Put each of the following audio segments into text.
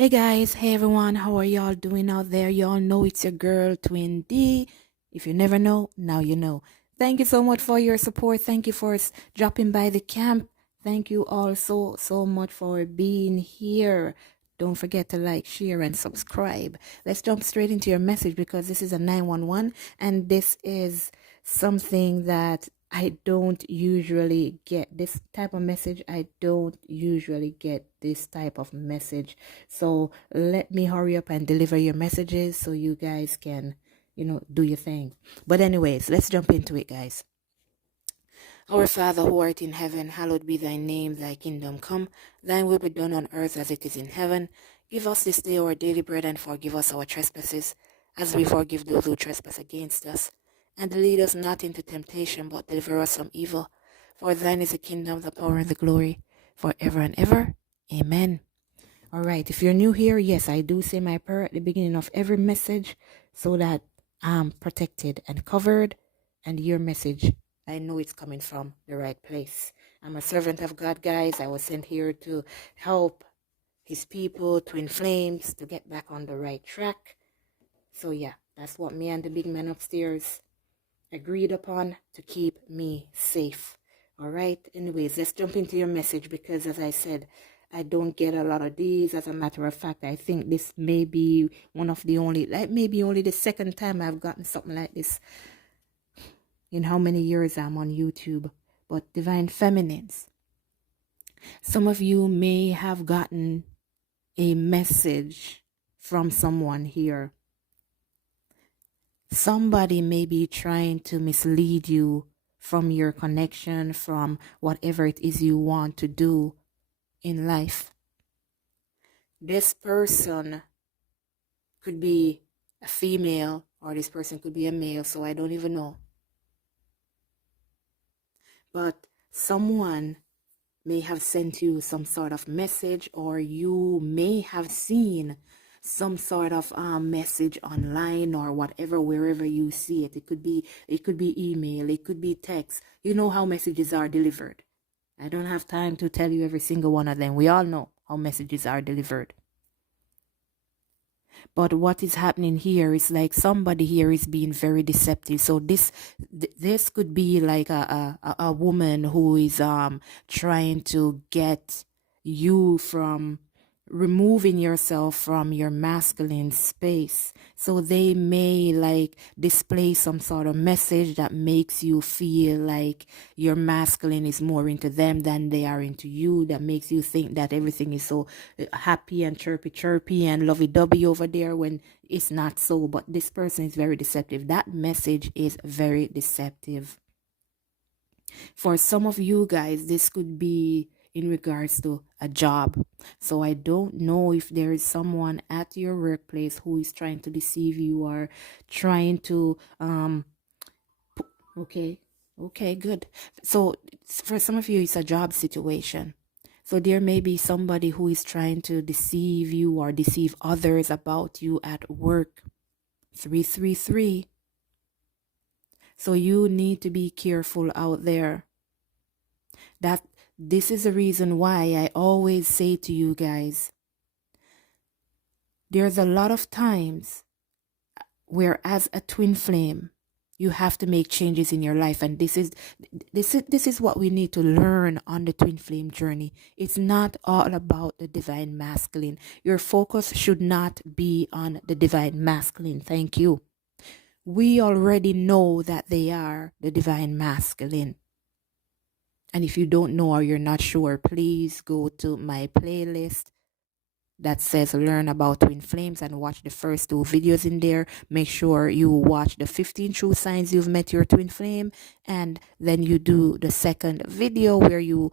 Hey guys, hey everyone, how are y'all doing out there? Y'all know it's your girl Twin D. If you never know, now you know. Thank you so much for your support. Thank you for dropping by the camp. Thank you all so much for being here. Don't forget to like, share, and subscribe. Let's jump straight into your message because this is a 911 and this is something that I don't usually get. This type of message, I don't usually get this type of message. So let me hurry up and deliver your messages so you guys can, do your thing. But anyways, let's jump into it, guys. Our Father who art in heaven, hallowed be thy name, thy kingdom come, thine will be done on earth as it is in heaven. Give us this day our daily bread and forgive us our trespasses, as we forgive those who trespass against us. And lead us not into temptation, but deliver us from evil. For thine is the kingdom, the power, and the glory, forever and ever. Amen. All right, if you're new here, yes, I do say my prayer at the beginning of every message so that I'm protected and covered, and your message, I know it's coming from the right place. I'm a servant of God, guys. I was sent here to help his people, twin flames, to get back on the right track. So yeah, that's what me and the big man upstairs agreed upon to keep me safe. All right. Anyways, let's jump into your message because, as I said, I don't get a lot of these. As a matter of fact, I think this may be one of the only, maybe only the second time I've gotten something like this in how many years I'm on YouTube. But Divine Feminines, some of you may have gotten a message from someone here. Somebody may be trying to mislead you from your connection, from whatever it is you want to do in life. This person could be a female or this person could be a male, so I don't even know. But someone may have sent you some sort of message, or you may have seen some sort of message online or whatever, wherever you see it. It could be email, it could be text. You know how messages are delivered. I don't have time to tell you every single one of them. We all know how messages are delivered. But what is happening here is like somebody here is being very deceptive. So this could be like a woman who is trying to get you from removing yourself from your masculine space. So they may like display some sort of message that makes you feel like your masculine is more into them than they are into you, that makes you think that everything is so happy and chirpy and lovey-dovey over there when it's not so. But this person is very deceptive. That message is very deceptive. For some of you guys, this could be in regards to a job. So I don't know if there is someone at your workplace who is trying to deceive you or trying to okay, good. So for some of you, it's a job situation. So there may be somebody who is trying to deceive you or deceive others about you at work. 333. So you need to be careful out there. That this is the reason why I always say to you guys, there's a lot of times where as a twin flame, you have to make changes in your life, and this is what we need to learn on the twin flame journey. It's not all about the divine masculine. Your focus should not be on the divine masculine. Thank you. We already know that they are the divine masculine. And if you don't know or you're not sure, please go to my playlist that says learn about twin flames and watch the first 2 videos in there. Make sure you watch the 15 true signs you've met your twin flame, and then you do the second video where you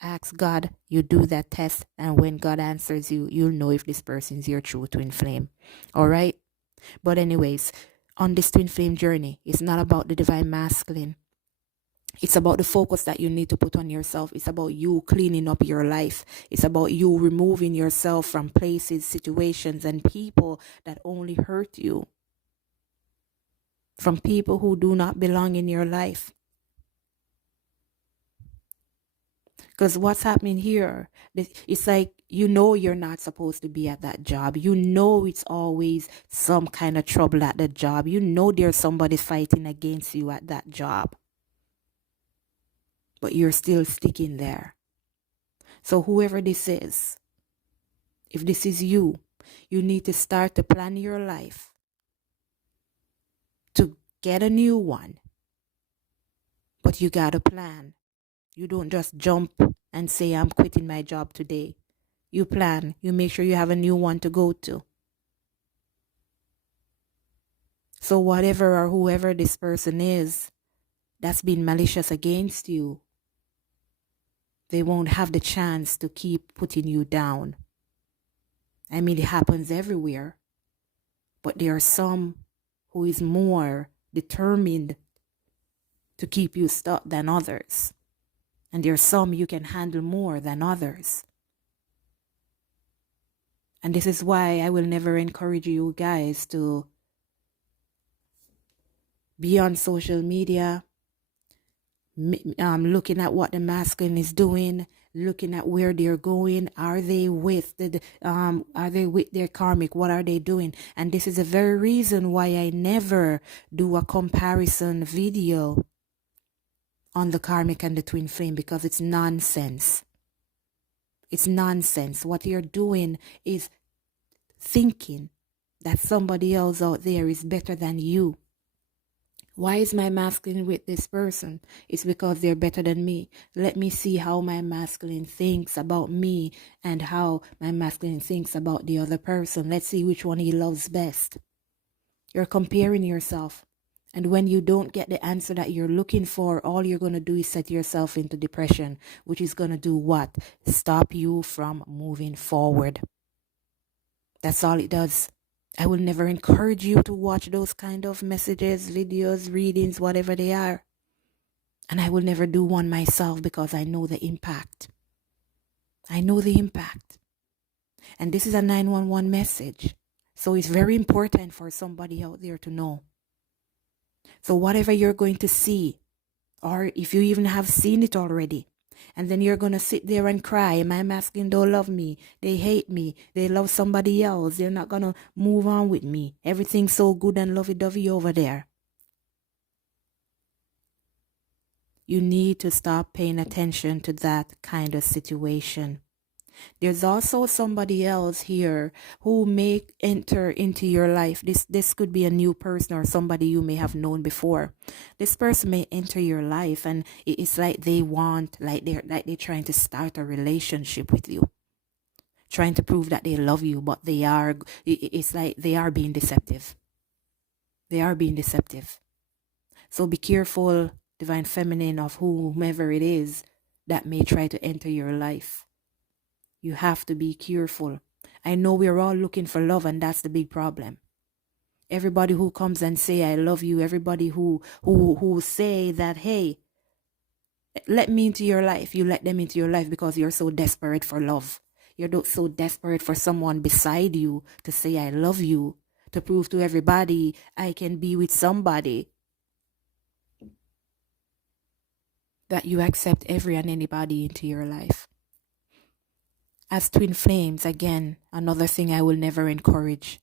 ask God, you do that test, and when God answers you, you'll know if this person is your true twin flame. All right? But anyways, on this twin flame journey, it's not about the divine masculine. It's about the focus that you need to put on yourself. It's about you cleaning up your life. It's about you removing yourself from places, situations, and people that only hurt you. From people who do not belong in your life. Because what's happening here, it's like, you know, you're not supposed to be at that job. You know, it's always some kind of trouble at the job. You know, there's somebody fighting against you at that job. But you're still sticking there. So whoever this is, if this is you, you need to start to plan your life to get a new one. But you got to plan. You don't just jump and say, I'm quitting my job today. You plan. You make sure you have a new one to go to. So whatever or whoever this person is that's been malicious against you, they won't have the chance to keep putting you down. I mean, it happens everywhere. But there are some who is more determined to keep you stuck than others. And there are some you can handle more than others. And this is why I will never encourage you guys to be on social media, looking at what the masculine is doing, looking at where they're going. Are they with their karmic? What are they doing? And this is the very reason why I never do a comparison video on the karmic and the twin flame, because it's nonsense. It's nonsense. What you're doing is thinking that somebody else out there is better than you. Why is my masculine with this person? It's because they're better than me. Let me see how my masculine thinks about me and how my masculine thinks about the other person. Let's see which one he loves best. You're comparing yourself. And when you don't get the answer that you're looking for, all you're going to do is set yourself into depression, which is going to do what? Stop you from moving forward. That's all it does. I will never encourage you to watch those kind of messages, videos, readings, whatever they are. And I will never do one myself because I know the impact. I know the impact. And this is a 911 message. So it's very important for somebody out there to know. So whatever you're going to see, or if you even have seen it already, and then you're going to sit there and cry, my masculine don't love me, they hate me, they love somebody else, they're not going to move on with me, everything's so good and lovey-dovey over there. You need to stop paying attention to that kind of situation. There's also somebody else here who may enter into your life. This could be a new person or somebody you may have known before. This person may enter your life and it's like they're trying to start a relationship with you, trying to prove that they love you, but it's like they are being deceptive. They are being deceptive. So be careful, divine feminine, of whomever it is that may try to enter your life. You have to be careful. I know we're all looking for love, and that's the big problem. Everybody who comes and say, I love you, everybody who say that, hey, let me into your life, you let them into your life because you're so desperate for love. You're so desperate for someone beside you to say, I love you, to prove to everybody I can be with somebody, that you accept every and anybody into your life. As twin flames, again, another thing I will never encourage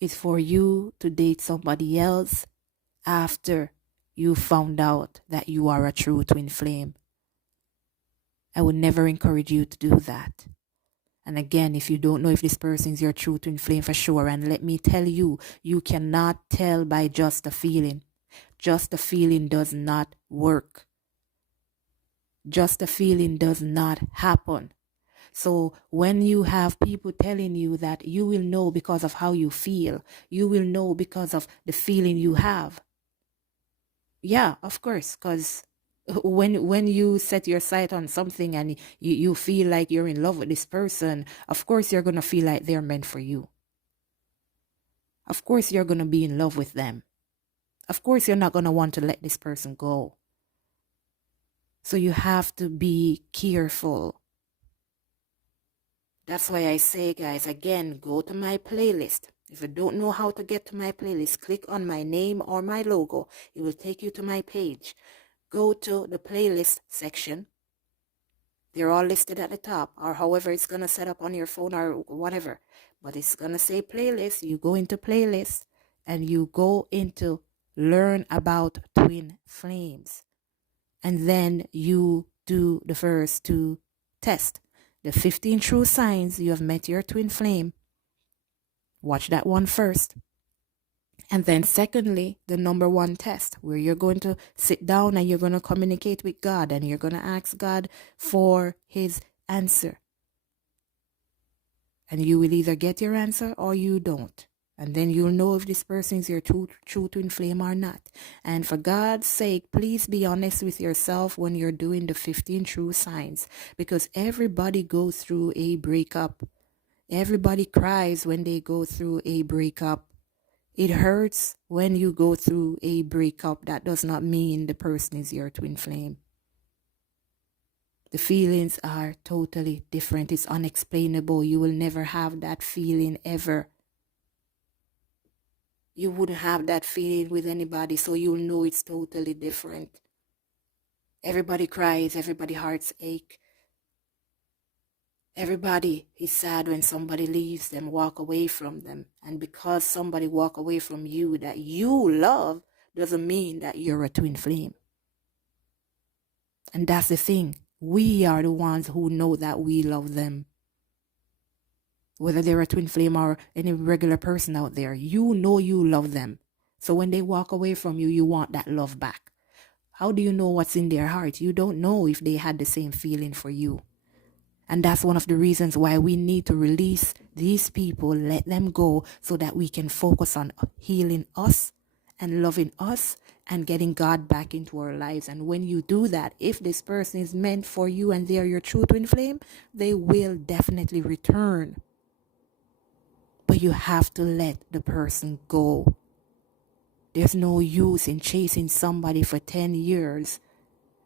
is for you to date somebody else after you found out that you are a true twin flame. I would never encourage you to do that. And again, if you don't know if this person is your true twin flame for sure, and let me tell you, you cannot tell by just a feeling. Just a feeling does not work. Just a feeling does not happen. So when you have people telling you that you will know because of how you feel, you will know because of the feeling you have. Yeah, of course, because when you set your sight on something and you feel like you're in love with this person, of course you're going to feel like they're meant for you. Of course you're going to be in love with them. Of course you're not going to want to let this person go. So you have to be careful. That's why I say, guys, again, go to my playlist. If you don't know how to get to my playlist, click on my name or my logo. It will take you to my page. Go to the playlist section. They're all listed at the top, or however it's going to set up on your phone or whatever. But it's going to say playlist. You go into playlist and you go into learn about twin flames. And then you do the first two tests. The 15 true signs you have met your twin flame. Watch that one first. And then secondly, the number one test, where you're going to sit down and you're going to communicate with God and you're going to ask God for his answer. And you will either get your answer or you don't. And then you'll know if this person is your true twin flame or not. And for God's sake, please be honest with yourself when you're doing the 15 true signs. Because everybody goes through a breakup. Everybody cries when they go through a breakup. It hurts when you go through a breakup. That does not mean the person is your twin flame. The feelings are totally different. It's unexplainable. You will never have that feeling ever. You wouldn't have that feeling with anybody, so you'll know it's totally different. Everybody cries, everybody hearts ache. Everybody is sad when somebody leaves them, walk away from them. And because somebody walk away from you that you love, doesn't mean that you're a twin flame. And that's the thing. We are the ones who know that we love them. Whether they're a twin flame or any regular person out there, you know you love them. So when they walk away from you, you want that love back. How do you know what's in their heart? You don't know if they had the same feeling for you. And that's one of the reasons why we need to release these people, let them go, so that we can focus on healing us and loving us and getting God back into our lives. And when you do that, if this person is meant for you and they are your true twin flame, they will definitely return. But you have to let the person go. There's no use in chasing somebody for 10 years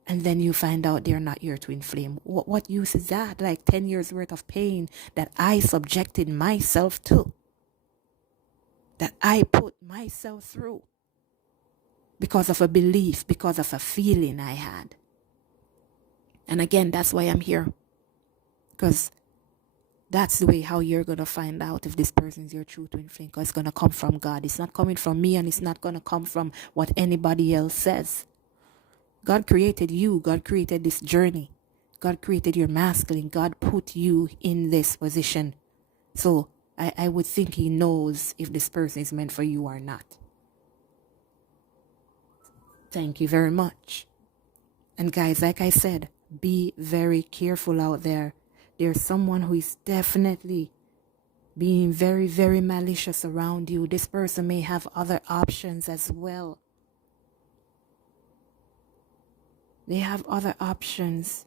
and then you find out they're not your twin flame. What use is that? Like 10 years worth of pain that I subjected myself to, that I put myself through because of a belief, because of a feeling I had. And again, that's why I'm here. Because that's the way how you're going to find out if this person is your true twin flame. Because it's going to come from God. It's not coming from me, and it's not going to come from what anybody else says. God created you. God created this journey. God created your masculine. God put you in this position. So I would think he knows if this person is meant for you or not. Thank you very much. And guys, like I said, be very careful out there. There's someone who is definitely being very, very malicious around you. This person may have other options as well. They have other options.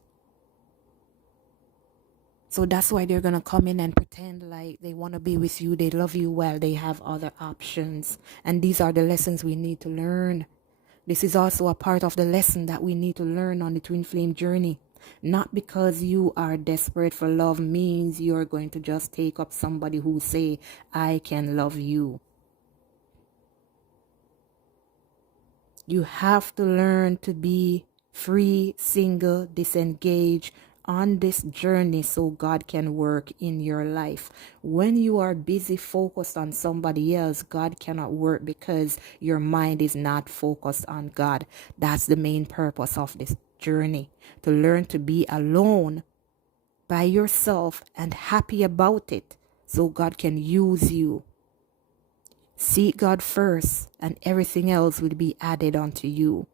So that's why they're going to come in and pretend like they want to be with you. They love you well. They have other options. And these are the lessons we need to learn. This is also a part of the lesson that we need to learn on the twin flame journey. Not because you are desperate for love means you're going to just take up somebody who say, I can love you. You have to learn to be free, single, disengaged on this journey so God can work in your life. When you are busy focused on somebody else, God cannot work because your mind is not focused on God. That's the main purpose of this journey, to learn to be alone by yourself and happy about it so God can use you. Seek God first and everything else will be added unto you.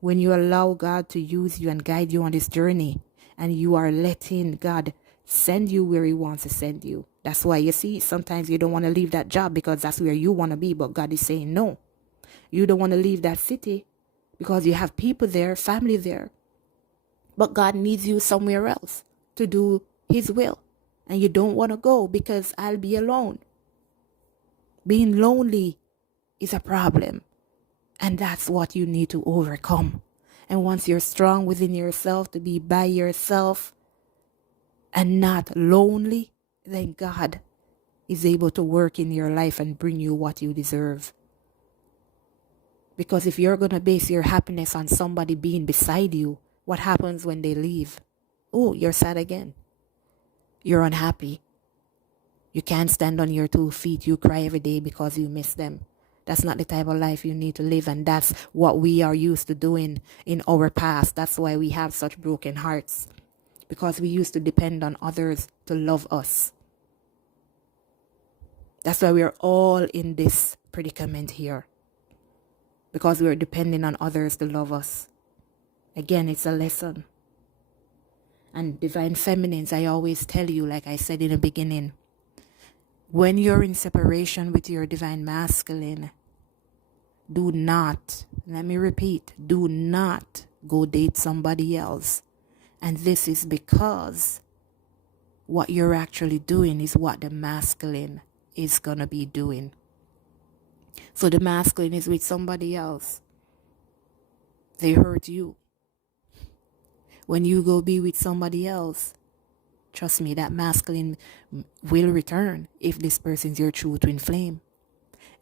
When you allow God to use you and guide you on this journey, and you are letting God send you where he wants to send you. That's why you see, sometimes you don't want to leave that job because that's where you want to be, but God is saying no. You don't want to leave that city because you have people there, family there, but God needs you somewhere else to do his will. And you don't want to go because I'll be alone. Being lonely is a problem. And that's what you need to overcome. And once you're strong within yourself to be by yourself and not lonely, then God is able to work in your life and bring you what you deserve. Because if you're going to base your happiness on somebody being beside you, what happens when they leave? Oh, you're sad again. You're unhappy. You can't stand on your 2 feet. You cry every day because you miss them. That's not the type of life you need to live, and that's what we are used to doing in our past. That's why we have such broken hearts, because we used to depend on others to love us. That's why we're all in this predicament here, because we're depending on others to love us. Again, it's a lesson. And divine feminines, I always tell you, like I said in the beginning, when you're in separation with your divine masculine, do not, let me repeat, do not go date somebody else. And this is because what you're actually doing is what the masculine is going to be doing. So the masculine is with somebody else. They hurt you. When you go be with somebody else, trust me, that masculine will return if this person is your true twin flame.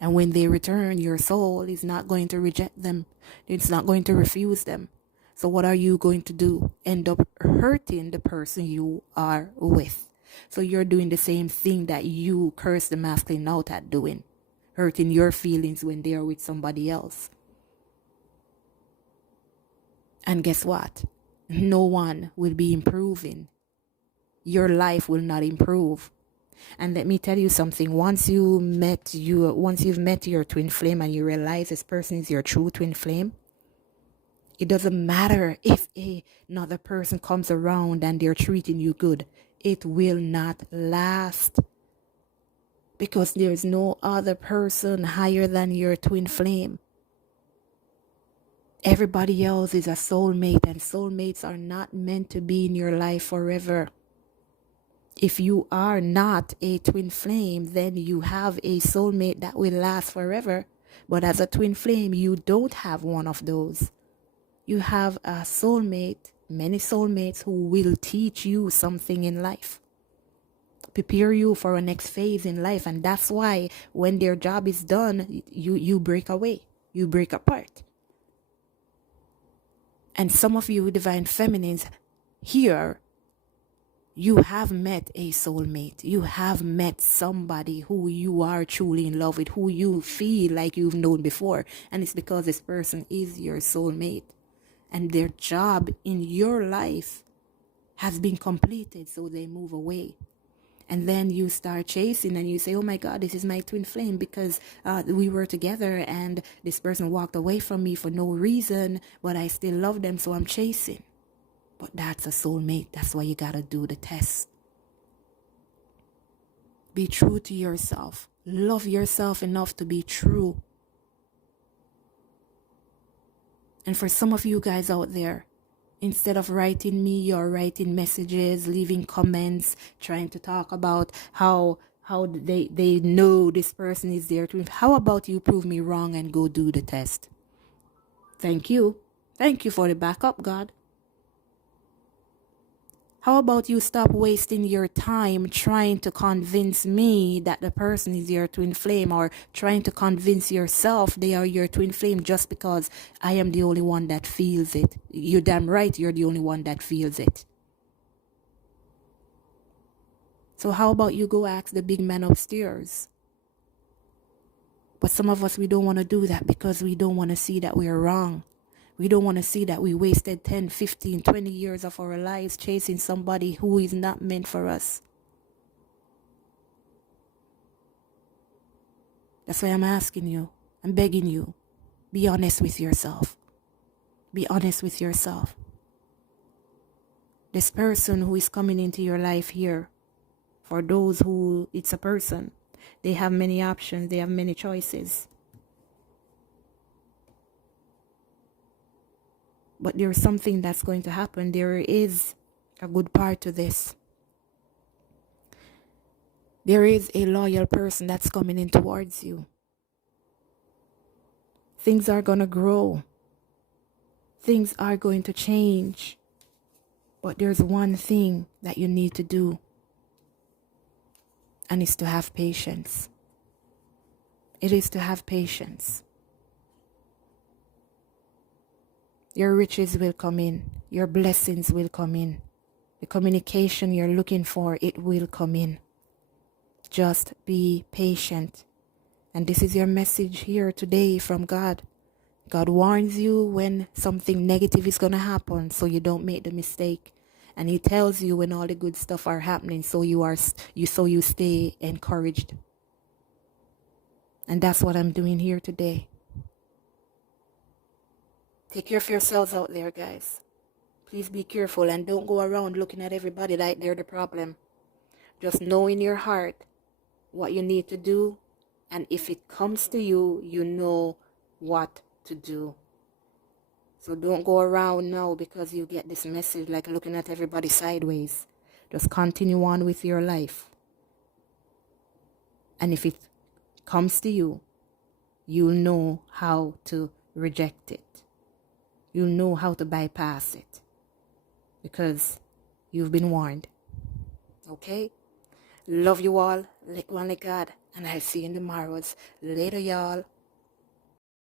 And when they return, your soul is not going to reject them. It's not going to refuse them. So what are you going to do? End up hurting the person you are with. So you're doing the same thing that you curse the masculine out at doing. Hurting your feelings when they are with somebody else. And guess what? No one will be improving. Your life will not improve. And let me tell you something. Once you've met your twin flame and you realize this person is your true twin flame, it doesn't matter if another person comes around and they're treating you good. It will not last, because there's no other person higher than your twin flame. Everybody else is a soulmate, and soulmates are not meant to be in your life forever. If you are not a twin flame, then you have a soulmate that will last forever. But as a twin flame, you don't have one of those. You have a soulmate, many soulmates who will teach you something in life, prepare you for a next phase in life. And that's why when their job is done, you break away, you break apart. And some of you divine feminines here, you have met a soulmate. You have met somebody who you are truly in love with, who you feel like you've known before. And it's because this person is your soulmate. And their job in your life has been completed, so they move away. And then you start chasing and you say, oh my God, this is my twin flame, because we were together and this person walked away from me for no reason, but I still love them, so I'm chasing. But that's a soulmate. That's why you gotta do the test. Be true to yourself. Love yourself enough to be true. And for some of you guys out there, instead of writing me, you're writing messages, leaving comments, trying to talk about how they know this person is there to. How about you prove me wrong and go do the test? Thank you. Thank you for the backup, God. How about you stop wasting your time trying to convince me that the person is your twin flame, or trying to convince yourself they are your twin flame just because I am the only one that feels it. You're damn right, you're the only one that feels it. So how about you go ask the big man upstairs? But some of us, we don't want to do that because we don't want to see that we're wrong. We don't want to see that we wasted 10, 15, 20 years of our lives chasing somebody who is not meant for us. That's why I'm asking you, I'm begging you, be honest with yourself. Be honest with yourself. This person who is coming into your life here, for those who it's a person, they have many options, they have many choices. But there's something that's going to happen. There is a good part to this. There is a loyal person that's coming in towards you. Things are going to grow. Things are going to change. But there's one thing that you need to do. And it's to have patience. It is to have patience. Your riches will come in. Your blessings will come in. The communication you're looking for, it will come in. Just be patient. And this is your message here today from God. God warns you when something negative is going to happen so you don't make the mistake. And he tells you when all the good stuff are happening so you stay encouraged. And that's what I'm doing here today. Take care of yourselves out there, guys. Please be careful and don't go around looking at everybody like they're the problem. Just know in your heart what you need to do, and if it comes to you, you know what to do. So don't go around now because you get this message like looking at everybody sideways. Just continue on with your life. And if it comes to you, you'll know how to reject it. You'll know how to bypass it because you've been warned. Okay? Love you all. Like one like God. And I'll see you in tomorrow's. Later, y'all.